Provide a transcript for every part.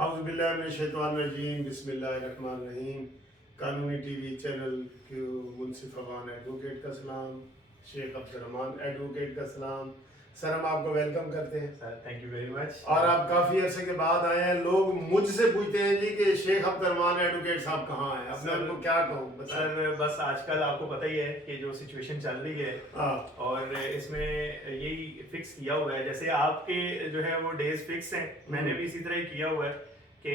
اعوذ باللہ من الشیطان الرجیم بسم اللہ الرحمن الرحیم۔ قانونی ٹی وی چینل کے منصف افغان ایڈوکیٹ کا سلام، شیخ عبد الرحمان ایڈوکیٹ کا سلام۔ سر ہم آپ کو ویلکم کرتے ہیں سر، تھینک یو ویری مچ۔ اور آپ کافی عرصے کے بعد آئے ہیں۔ لوگ مجھ سے پوچھتے ہیں جی کہ شیخ عبد الرحمان ایڈوکیٹ صاحب کہاں ہیں، اب میں ان کو کیا کہوں بتائیں۔ سر بس آج کل آپ کو پتہ ہی ہے کہ جو سچویشن چل رہی ہے اور اس میں یہی فکس کیا ہوا ہے، جیسے آپ کے جو ہے وہ ڈیز فکس ہیں، میں نے بھی اسی طرح ہی کیا ہوا ہے کہ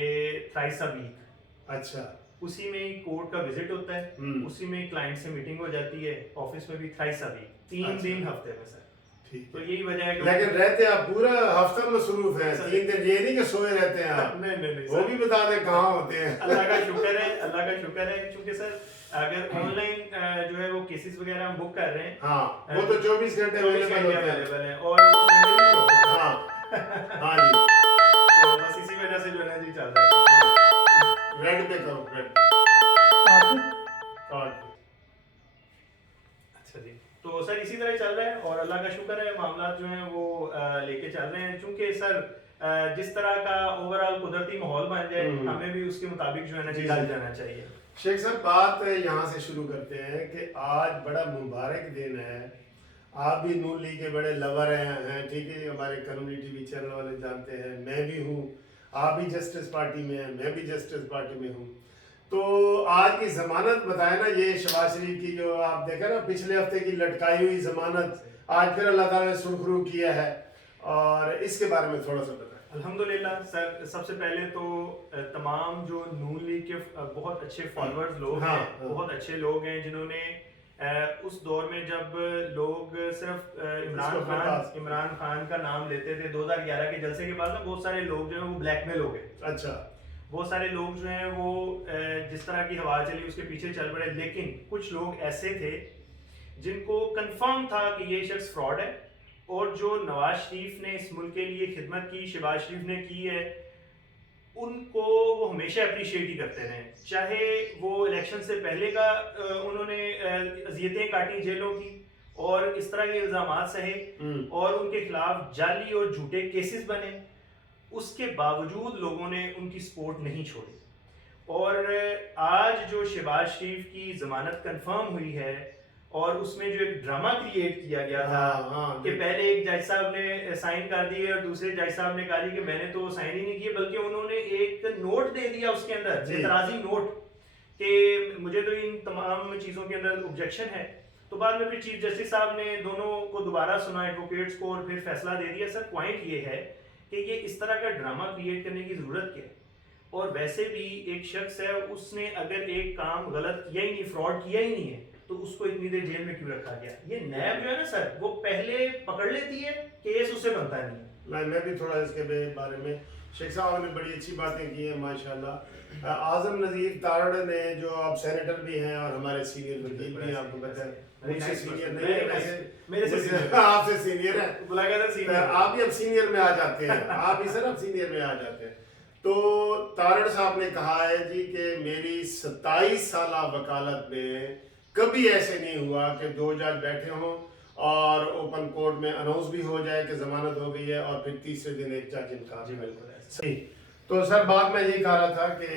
تھرائس اے ویک، اچھا اسی میں کورٹ کا وزٹ ہوتا ہے، اسی میں کلائنٹ سے میٹنگ ہو جاتی ہے، آفس میں بھی تھرائس اے ویک، 3 دن ہفتے میں سر۔ تو یہی وجہ ہے کہ لیکن رہتے آپ پورا ہفتہ مصروف ہیں، 3 دن یہ نہیں کہ سوئے رہتے ہیں آپ؟ نہیں وہ بھی بتا دیں کہاں ہوتے ہیں۔ اللہ کا شکر ہے، اللہ کا شکر ہے، چونکہ سر اگر آن لائن جو ہے وہ کیسز وغیرہ ہم بک کر رہے ہیں، ہاں وہ تو 24 گھنٹے اویلیبل ہیں اور وہ سنڈے بھی ہوتا ہے۔ ہاں جی، تو بس اسی وجہ سے جو ہے نا جی چل رہا ہے۔ ریڈ پہ کرو، ریڈ کارڈ۔ اچھا جی، تو سر اسی طرح چل رہا ہے اور اللہ کا شکر ہے، معاملات جو ہیں وہ لے کے چل رہے ہیں، چونکہ سر جس طرح کا اوورآل قدرتی ماحول بن جائے ہمیں بھی اس کے مطابق جو ہے نا جی ڈل جانا چاہیے۔ شیخ صاحب بات یہاں سے شروع کرتے ہیں کہ آج بڑا مبارک دن ہے، آپ بھی نون لیگ کے بڑے لور ہیں، ٹھیک ہے، ہمارے قانونی ٹی وی چینل والے جانتے ہیں، میں بھی ہوں، آپ بھی جسٹس پارٹی میں ہیں، میں بھی جسٹس پارٹی میں ہوں۔ تو آج کی ضمانت بتائیں نا، یہ شہباز شریف کی جو آپ دیکھیں نا پچھلے ہفتے کی لٹکائی ہوئی ضمانت، آج پھر اللہ تعالیٰ نے سرخرو کیا ہے، اور اس کے بارے میں تھوڑا سا بتائیں۔ الحمدللہ سر، سب سے پہلے تو تمام جو نون لیگ کے بہت اچھے فالوورز لوگ ہیں، بہت اچھے لوگ ہیں، جنہوں نے اس دور میں جب لوگ صرف عمران خان کا نام لیتے تھے 2011 کے جلسے کے بعد نا، بہت سارے لوگ جو ہیں وہ بلیک میل ہو گئے۔ اچھا، بہت سارے لوگ جو ہیں وہ جس طرح کی ہوا چلی اس کے پیچھے چل پڑے، لیکن کچھ لوگ ایسے تھے جن کو کنفرم تھا کہ یہ شخص فراڈ ہے، اور جو نواز شریف نے اس ملک کے لیے خدمت کی، شہباز شریف نے کی ہے، ان کو وہ ہمیشہ اپریشیٹ ہی کرتے رہے، چاہے وہ الیکشن سے پہلے کا انہوں نے اذیتیں کاٹی جیلوں کی اور اس طرح کے الزامات سہے اور ان کے خلاف جعلی اور جھوٹے کیسز بنے، اس کے باوجود لوگوں نے ان کی سپورٹ نہیں چھوڑی۔ اور آج جو شہباز شریف کی ضمانت کنفرم ہوئی ہے، اور اس میں جو ایک ڈرامہ کریٹ کیا گیا تھا کہ پہلے ایک جج صاحب نے سائن کر دیے اور دوسرے جج صاحب نے کہا کہ میں نے تو سائن ہی نہیں کیے، بلکہ انہوں نے ایک نوٹ دے دیا اس کے اندر، اعتراضی نوٹ، کہ مجھے تو ان تمام چیزوں کے اندر آبجیکشن ہے۔ تو بعد میں پھر چیف جسٹس صاحب نے دونوں کو دوبارہ سنا، ایڈوکیٹس کو، اور پھر فیصلہ دے دیا۔ سر پوائنٹ یہ ہے کہ یہ اس طرح کا ڈرامہ کریٹ کرنے کی ضرورت کیا ہے؟ اور ویسے بھی ایک شخص ہے، اس نے اگر ایک کام غلط کیا ہی نہیں، فراڈ کیا ہی نہیں ہے، تو اس کو اتنی دیر جیل میں کیوں رکھا گیا؟ یہ نیب جو ہے نا سر، وہ پہلے پکڑ لیتی ہے، کیس اس سے بنتا نہیں ہے۔ میں بھی تھوڑا اس کے بارے میں، شیخ صاحب نے بڑی اچھی باتیں کی ہیں ماشاءاللہ۔ اعظم نذیر تارڑ نے، جو آپ سینیٹر بھی ہیں اور ہمارے سینئر وکیل بھی ہیں، آپ کو پتہ ہے، مجھ سے سینئر نہیں ہے ویسے، میرے سے آپ سے سینئر ہیں، آپ بھی اب سینئر میں آ جاتے ہیں، آپ ہی سر اب سینئر میں آ جاتے ہیں۔ تو تارڑ صاحب نے کہا ہے جی کہ میری 27 سالہ وکالت میں کبھی ایسے نہیں ہوا کہ 2 جج بیٹھے ہوں اور اوپن کورٹ میں اناؤنس بھی ہو جائے کہ ضمانت ہو گئی ہے اور پھر تیسرے دن ایک جج انکار۔ جی بالکل صحیح۔ تو سر بات میں یہی کہہ رہا تھا کہ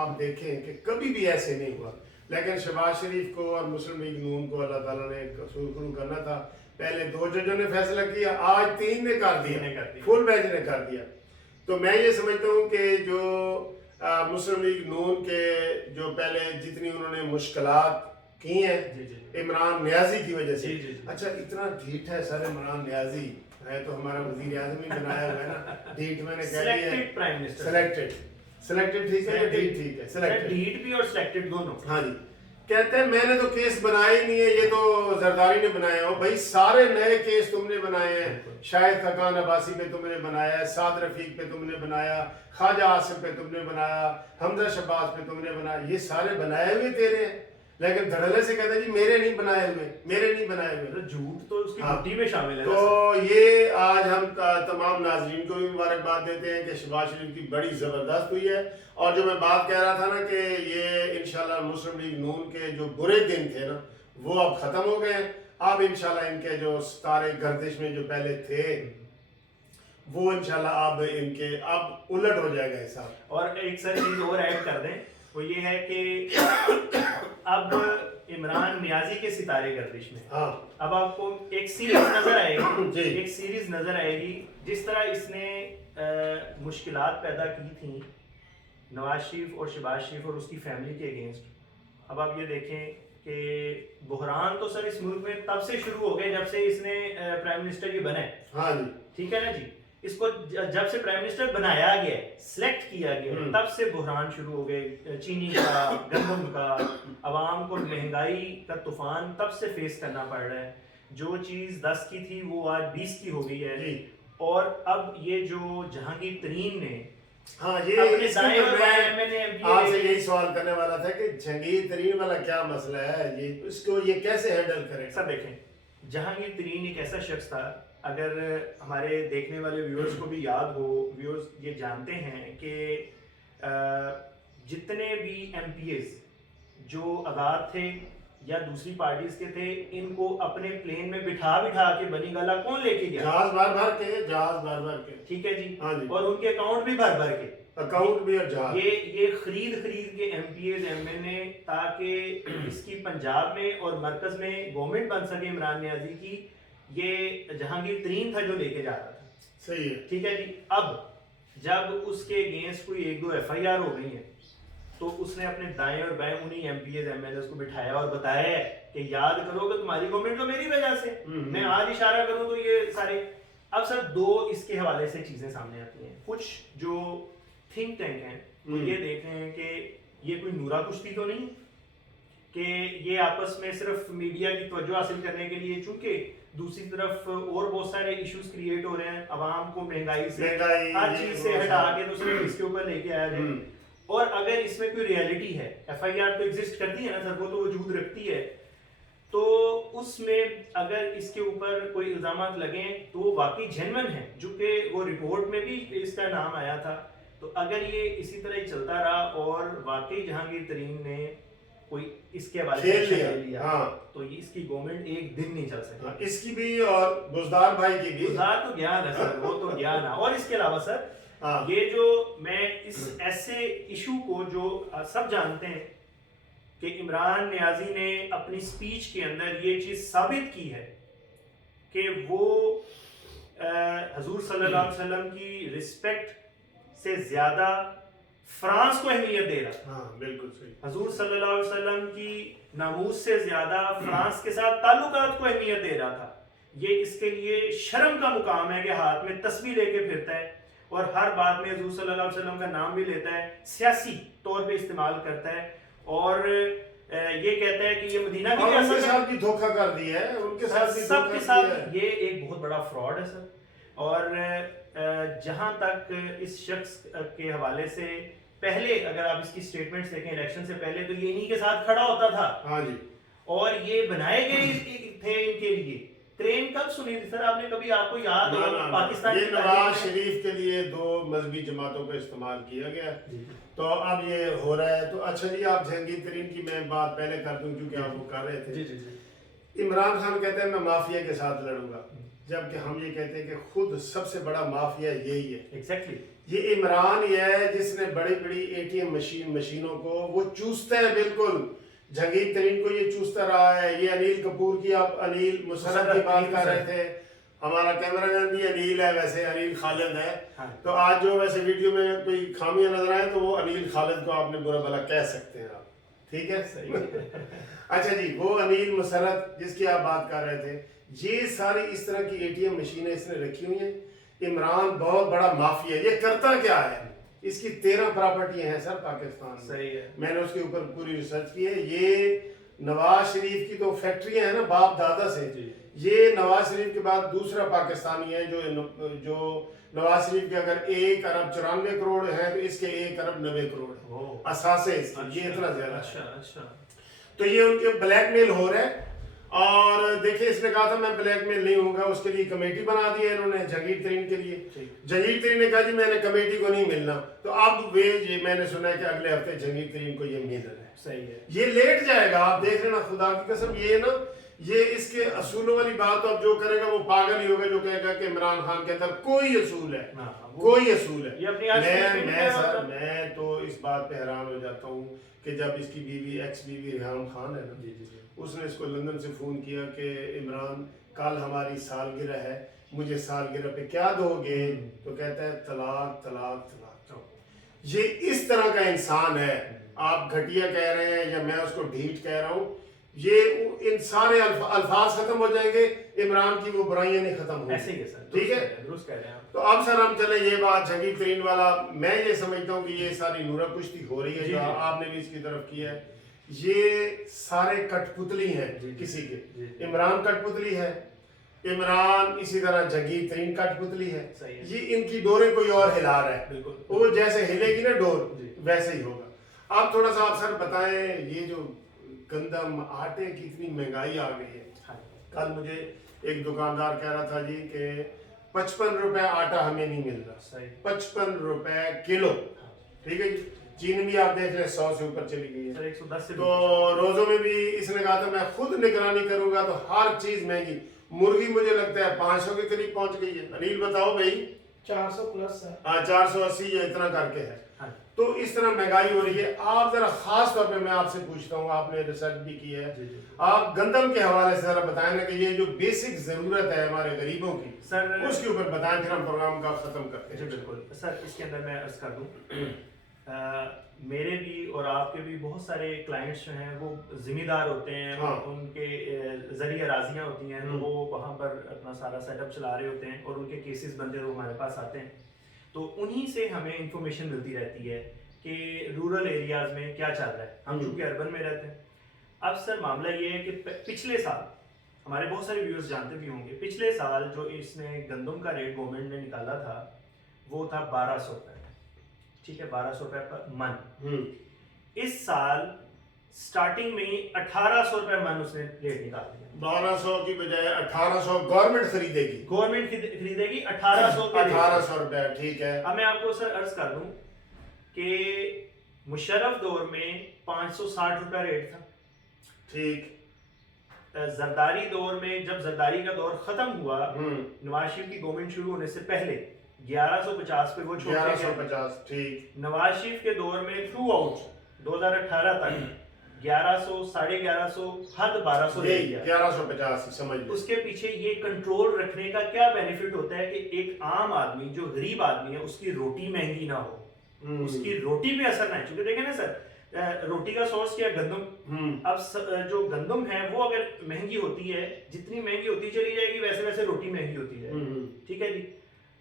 آپ دیکھیں کہ کبھی بھی ایسے نہیں ہوا، لیکن شہباز شریف کو اور مسلم لیگ نون کو اللہ تعالیٰ نے سرخرو کرنا تھا۔ پہلے 2 ججوں نے فیصلہ کیا، آج 3 نے کر دیا، فل بیچ نے کر دیا۔ تو میں یہ سمجھتا ہوں کہ جو مسلم لیگ نون کے جو پہلے جتنی انہوں نے مشکلات کی ہیں عمران نیازی کی وجہ سے، اچھا اتنا ڈھیٹ ہے سر، عمران نیازی ہے تو ہمارا وزیر اعظم ہی بنایا ہوا ہے نا، ڈھیٹ میں نے کہہ دیا ہے، سلیکٹڈ ٹھیک ہے، ڈھیٹ ٹھیک ہے، سلیکٹڈ، ڈھیٹ بھی اور سلیکٹڈ دونوں۔ ہاں جی، کہتے ہیں میں نے تو کیس بنایا ہی نہیں ہے، یہ تو زرداری نے بنایا ہو۔ بھائی سارے نئے کیس تم نے بنائے ہیں، شاہد خاقان عباسی پہ تم نے بنایا ہے، سعد رفیق پہ تم نے بنایا، خواجہ عاصم پہ تم نے بنایا، حمزہ شہباز پہ تم نے بنایا، یہ سارے بنائے ہوئے تیرے ہیں، لیکن دھڑلے سے کہتے ہیں جی میرے نہیں بنائے ہوئے، میرے نہیں بنائے ہوئے۔ جھوٹ تو اس کی مٹی میں شامل ہے۔ تو یہ آج ہم تمام ناظرین کو بھی مبارکباد دیتے ہیں کہ شہباز شریف کی بڑی زبردست ہوئی ہے، اور جو میں بات کہہ رہا تھا نا کہ یہ انشاءاللہ مسلم لیگ نون کے جو برے دن تھے نا وہ اب ختم ہو گئے ہیں۔ اب انشاءاللہ ان کے جو ستارے گردش میں جو پہلے تھے وہ انشاءاللہ اب ان کے اب الٹ ہو جائے گا حساب. اور ایک سر چیز اور ایڈ کر دیں، وہ یہ ہے کہ اب عمران نیازی کے ستارے گردش میں ہاں اب آپ کو ایک سیریز نظر آئے گی، جی. ایک سیریز نظر آئے گی جس طرح اس نے مشکلات پیدا کی تھیں نواز شریف اور شہباز شریف اور اس کی فیملی کے اگینسٹ. اب آپ یہ دیکھیں کہ بحران تو سر اس ملک میں تب سے شروع ہو گئے جب سے اس نے پرائم منسٹر یہ بنا ہے. ہاں جی ٹھیک ہے نا جی، اس کو جب سے پرائم منسٹر بنایا گیا ہے، سلیکٹ کیا گیا ہے، تب سے بحران شروع ہو گئے، چینی کا، گندم کا، عوام کو مہنگائی کا طوفان تب سے فیس کرنا پڑ رہا ہے. جو چیز 10 کی تھی وہ آج 20 کی ہو گئی ہے. جی. اور اب یہ جو جہانگیر ترین نے ہاں یہ اپنے اس دائیں اور بائیں میں MNA آپ سے یہی سوال کرنے والا تھا کہ جہانگیر ترین والا کیا مسئلہ ہے، یہ اس کو یہ کیسے ہینڈل کرے. سر دیکھیں، جہانگیر ترین ایک ایسا شخص تھا، اگر ہمارے دیکھنے والے ویورز کو بھی یاد ہو، ویورز یہ جانتے ہیں کہ جتنے بھی MPs جو آزاد تھے یا دوسری پارٹیز کے تھے، ان کو اپنے پلین میں بٹھا کے بنی گالا کون لے کے گیا؟ جہاز بھر بھر کے. ٹھیک ہے جی. ہاں جی. اور ان کے اکاؤنٹ بھی بھر کے اکاؤنٹ بھی اور جہاز. یہ خرید کے MPs MNA تاکہ اس کی پنجاب میں اور مرکز میں گورنمنٹ بن سکے عمران نیازی کی، یہ جہانگیر ترین تھا جو لے کے جاتا تھا. صحیح ہے. ٹھیک ہے جی. اب جب اس کے اگینسٹ کوئی 1-2 FIR ہو گئی ہیں تو اس نے اپنے دائیں اور بائیں انہیں MPs MLAs کو بٹھایا اور بتایا ہے کہ یاد کرو کہ تمہاری گورنمنٹ تو میری وجہ سے، میں آج اشارہ کروں تو یہ سارے. اب سر دو اس کے حوالے سے چیزیں سامنے آتی ہیں. کچھ جو تھنک ٹینک ہیں وہ یہ دیکھ رہے ہیں کہ یہ کوئی نورا کشتی تو نہیں کہ یہ آپس میں صرف میڈیا کی توجہ حاصل کرنے کے لیے، چونکہ دوسری طرف اور بہت سارے ایشوز کریٹ ہو رہے ہیں، عوام کو مہنگائی سے ہر چیز سے ہٹا کے تو صرف اس کے اوپر لے کے آیا جائے. اور اگر اس میں کوئی ریالٹی ہے، FIR تو ایگزسٹ کرتی ہے نا سر، وہ تو وجود رکھتی ہے، تو اس میں اگر اس کے اوپر کوئی الزامات لگیں تو وہ واقعی جینوئن ہے، جو کہ وہ رپورٹ میں بھی اس کا نام آیا تھا. تو اگر یہ اسی طرح ہی چلتا رہا اور واقعی جہانگیر ترین نے کوئی اس کے حوالے سے لے لیا تو یہ اس کی گورنمنٹ ایک دن نہیں چل سکتی. اس کی بھی اور بزدار بھائی کی بھی. بزدار تو گیا نا سر، وہ تو گیا نا. اور اس کے علاوہ سر یہ جو میں اس ایسے ایشو کو جو سب جانتے ہیں کہ عمران نیازی نے اپنی سپیچ کے اندر یہ چیز ثابت کی ہے کہ وہ حضور صلی اللہ علیہ وسلم کی رسپیکٹ سے زیادہ فرانس کو اہمیت دے رہا تھا. ہاں بالکل صحیح. حضور صلی اللہ علیہ وسلم کی ناموس سے زیادہ فرانس کے ساتھ تعلقات کو اہمیت دے رہا تھا. یہ اس کے لیے شرم کا مقام ہے کہ ہاتھ میں تسبیح لے کے پھرتا ہے اور ہر بات میں حضور صلی اللہ علیہ وسلم کا نام بھی لیتا ہے، سیاسی طور پہ استعمال کرتا ہے اور یہ کہتا ہے کہ یہ مدینہ کی ان کے ساتھ بھی دھوکہ کر دیا ہے، ان کے ساتھ بھی سب کے ساتھ. یہ ایک بہت بڑا فراڈ ہے سر. اور جہاں تک اس شخص کے حوالے سے پہلے اگر آپ اس کی سٹیٹمنٹس دیکھیں الیکشن سے پہلے تو یہ انہی کے ساتھ کھڑا ہوتا تھا. ہاں جی. اور یہ بنائے گئے تھے ان کے لیے. ٹرین کب سنی تھی سر آپ نے کبھی؟ آپ کو یاد ہو پاکستان یہ نواز شریف کے لیے 2 مذہبی جماعتوں کا استعمال کیا گیا. تو اب یہ ہو رہا ہے. تو اچھا جی، آپ جہانگیر ترین کی میں بات پہلے کر دوں کیونکہ آپ وہ کر رہے تھے. عمران خان کہتے ہیں میں مافیا کے ساتھ لڑوں گا، جبکہ ہم یہ کہتے ہیں کہ خود سب سے بڑا مافیا یہی ہے. ایگزیکٹلی. یہ عمران ہی ہے جس نے بڑی بڑی ATM مشینوں کو وہ چوستا ہے. بالکل جہانگیر ترین کو یہ چوستا رہا ہے. یہ انیل کپور کی، آپ انیل مسرت کی بات کر رہے تھے، ہمارا کیمرہ مین بھی انیل ہے، ویسے انیل خالد ہے. تو آج جو ویسے ویڈیو میں کوئی خامیاں نظر آئے تو وہ انیل خالد کو آپ نے برا بھلا کہہ سکتے ہیں آپ. ٹھیک ہے صحیح. اچھا جی، وہ انیل مسرت جس کی آپ بات کر رہے تھے، یہ ساری اس طرح کی ATM مشینیں اس نے رکھی ہوئی ہیں. عمران بہت بڑا مافیا ہے. یہ کرتا کیا ہے؟ اس کی 13 پراپرٹیاں ہیں سر پاکستان میں. صحیح ہے. میں نے اس کے اوپر پوری ریسرچ کی ہے. یہ نواز شریف کی تو فیکٹریاں ہیں نا باپ دادا سے. یہ نواز شریف کے بعد دوسرا پاکستانی ہے جو نواز شریف کے اگر 1 ارب 94 کروڑ ہیں تو اس کے 1 ارب 90 کروڑ ہیں اثاثے اس کی. یہ اتنا زیادہ. اچھا. تو یہ ان کے بلیک میل ہو رہا ہے. اور دیکھیں اس نے کہا تھا میں بلیک میل نہیں ہوں گا، اس کے لیے کمیٹی بنا دی ہے انہوں نے جہانگیر ترین کے لیے. جہانگیر ترین نے کہا جی میں نے کمیٹی کو نہیں ملنا. تو اب یہ میں نے سنا ہے کہ اگلے ہفتے جہانگیر ترین کو یہ مل رہا ہے. صحیح ہے. یہ لیٹ جائے گا. آپ دیکھ رہے نا، خدا کی قسم یہ نا یہ اس کے اصولوں والی بات اب جو کرے گا وہ پاگل ہی ہوگا جو کہے گا کہ عمران خان کے اندر کوئی اصول ہے، کوئی اصول ہے۔ میں تو اس بات پہ حیران ہو جاتا ہوں کہ جب اس کی بیوی ایکس بیوی ریحان خان ہے نا، اس نے اس کو لندن سے فون کیا کہ عمران کل ہماری سالگرہ ہے، مجھے سالگرہ پہ کیا دو گے؟ تو کہتا ہے طلاق طلاق طلاق۔ یہ اس طرح کا انسان ہے، آپ گھٹیا کہہ رہے ہیں یا میں اس کو ڈھیٹ کہہ رہا ہوں، یہ ان سارے الفاظ ختم ہو جائیں گے، عمران کی وہ برائیاں نہیں ختم ہوں ایسے ہی ہے سر، ٹھیک ہے؟ درست کہہ رہے ہیں آپ۔ تو اب سر ہم چلیں یہ بات جہانگیر ترین والا، میں یہ سمجھتا ہوں کہ یہ ساری نورہ کشتی ہو رہی ہے جو آپ نے بھی اس کی طرف کی ہے، یہ سارے کٹ پتلی ہیں کسی کے۔ عمران کٹ پتلی ہے، عمران اسی طرح جہانگیر ترین کٹ پتلی ہے، یہ ان کی ڈوریں کوئی اور ہلا رہا ہے، وہ جیسے ہلے گی نا ڈور ویسے ہی ہوگا۔ آپ تھوڑا سا آپ سر بتائیں، یہ جو گندم آٹے کی اتنی مہنگائی آ گئی ہے، کل مجھے ایک دکاندار کہہ رہا تھا جی کہ 55 روپے آٹا ہمیں نہیں مل رہا، 55 روپے کلو، ٹھیک ہے جی۔ چین بھی آپ دیکھ رہے 100 سے اوپر چلی گئی ہے، 110 سے۔ تو روزوں میں بھی اس نے کہا تھا میں خود نگرانی کروں گا تو ہر چیز مہنگی، مرغی مجھے لگتا ہے 500 کے قریب پہنچ گئی ہے، انیل بتاؤ بھائی۔ 400 پلس ہے، ہاں 480 یا اتنا کر کے ہے۔ تو اس طرح مہنگائی ہو رہی ہے۔ آپ ذرا خاص طور پہ میں آپ سے پوچھتا ہوں، آپ نے ریسرچ بھی کی ہے، آپ گندم کے حوالے سے ذرا بتائیں نا کہ یہ جو بیسک ضرورت ہے ہمارے غریبوں کی، سر اس کے اوپر بتائیں، پھر ہم پروگرام کا ختم کرتے ہیں۔ جی بالکل سر، اس کے اندر میں عرض کر دوں، میرے بھی اور آپ کے بھی بہت سارے کلائنٹس جو ہیں وہ ذمہ دار ہوتے ہیں، ان کے ذریعہ اراضیاں ہوتی ہیں، تو وہ وہاں پر اپنا سارا سیٹ اپ چلا رہے ہوتے ہیں اور ان کے کیسز بنتے وہ ہمارے پاس آتے ہیں، تو انہی سے ہمیں انفارمیشن ملتی رہتی ہے کہ رورل ایریاز میں کیا چل رہا ہے، ہم چونکہ اربن میں رہتے ہیں۔ اب سر معاملہ یہ ہے کہ پچھلے سال ہمارے بہت سارے ویورز جانتے بھی ہوں گے، پچھلے سال جو اس نے گندم کا ریٹ گورنمنٹ نے نکالا تھا وہ تھا 1200 روپے، ٹھیک ہے، 1200 روپے پر من۔ اس سال سٹارٹنگ میں 1800 روپے من اس نے ریٹ نکال دیا۔ 1200 کی بجائے 1800 گورنمنٹ خریدے گی، گورنمنٹ خریدے گی 1800 روپے، ٹھیک ہے۔ اب میں آپ کو سر عرض کر دوں کہ مشرف دور میں 560 روپے ریٹ تھا، ٹھیک۔ زرداری دور میں جب زرداری کا دور ختم ہوا، نواز شریف کی گورنمنٹ شروع ہونے سے پہلے 1150 پہ وہ چھوڑ دیا گیا۔ 1150، ٹھیک۔ نواز شریف کے دور میں تھرو آؤٹ 2018 تک 1100 1150 حد 1200 رہ گیا، 1150 سمجھ لیں۔ اس کے پیچھے یہ کنٹرول رکھنے کا کیا بینیفٹ ہوتا ہے کہ ایک عام آدمی جو غریب آدمی ہے اس کی روٹی مہنگی نہ ہو، اس کی روٹی پہ اثر نہ ہے، چونکہ دیکھیں نا سر روٹی کا سورس کیا گندم، اب جو گندم ہے وہ اگر مہنگی ہوتی ہے، جتنی مہنگی ہوتی چلی جائے گی ویسے ویسے روٹی مہنگی ہوتی جائے گی، ٹھیک ہے جی۔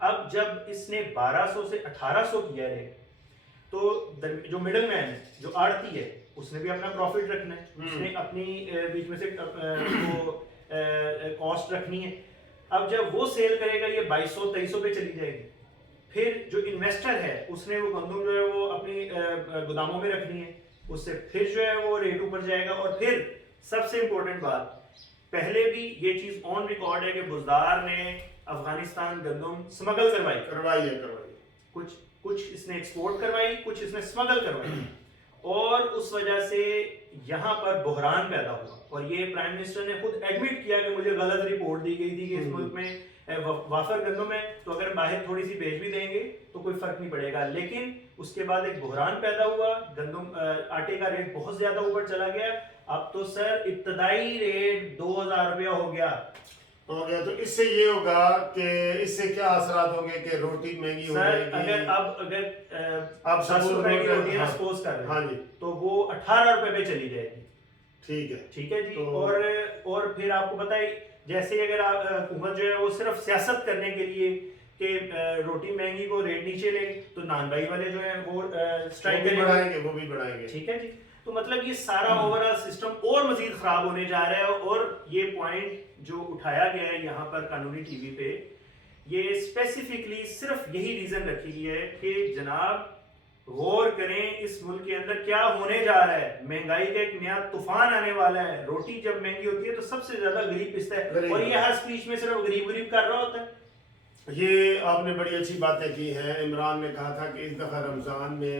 اب جب اس نے 1200 سے 1800 کیا ریٹ، تو جو مڈل مین ہے، جو آڑتی ہے، اس نے بھی اپنا پروفٹ رکھنا ہے، اس نے اپنی بیچ میں سے کاسٹ رکھنی ہے۔ اب جب وہ سیل کرے گا یہ 2200 2300 پہ چلی جائے گی، پھر جو انویسٹر ہے اس نے وہ گندم جو ہے وہ اپنی گوداموں میں رکھنی ہے، اس سے پھر جو ہے وہ ریٹ اوپر جائے گا۔ اور پھر سب سے امپورٹنٹ بات، پہلے بھی یہ چیز آن ریکارڈ ہے کہ بزدار نے افغانستان گندم سمگل کروائی ہے، کچھ اس نے ایکسپورٹ کروائی، کچھ اس نے سمگل کروائی، اور اس وجہ سے یہاں پر بحران پیدا ہوا، اور یہ پرائم منسٹر نے خود ایڈمٹ کیا کہ مجھے غلط رپورٹ دی گئی تھی کہ اس ملک میں وافر گندم ہے، تو اگر باہر تھوڑی سی بھیج بھی دیں گے تو کوئی فرق نہیں پڑے گا۔ لیکن اس کے بعد ایک بحران پیدا ہوا، گندم آٹے کا ریٹ بہت زیادہ اوپر چلا گیا، اب تو سر ابتدائی ریٹ 2000 روپیہ ہو گیا۔ تو اس سے یہ ہوگا کہ اس سے کیا اثرات ہوں گے کہ روٹی مہنگی ہو جائے گی۔ اگر اب 10 روپے کی روٹی سپوز کر رہے ہیں تو وہ 18 روپے پہ چلی جائے گی، ٹھیک ہے جی۔ اور پھر آپ کو بتائیں، جیسے اگر حکومت جو ہے وہ صرف سیاست کرنے کے لیے کہ روٹی مہنگی کو ریٹ نیچے لے، تو نان بھائی والے جو ہیں وہ اسٹرائک بڑھائیں گے، وہ بھی بڑھائیں گے، ٹھیک ہے جی۔ تو مطلب یہ سارا اوورآل سسٹم اور مزید خراب ہونے جا رہا ہے، اور یہ پوائنٹ جو اٹھایا گیا ہے یہاں پر قانونی ٹی وی پہ، یہ اسپیسیفکلی صرف یہی ریزن رکھی گئی ہے کہ جناب غور کریں اس ملک کے اندر کیا ہونے جا رہا ہے، مہنگائی کا ایک نیا طوفان آنے والا ہے، روٹی جب مہنگی ہوتی ہے تو سب سے زیادہ غریب پستا ہے، اور یہ ہر سپیچ میں صرف غریب کر رہا ہوتا ہے۔ یہ آپ نے بڑی اچھی باتیں کی ہیں۔ عمران نے کہا تھا کہ اس دفعہ رمضان میں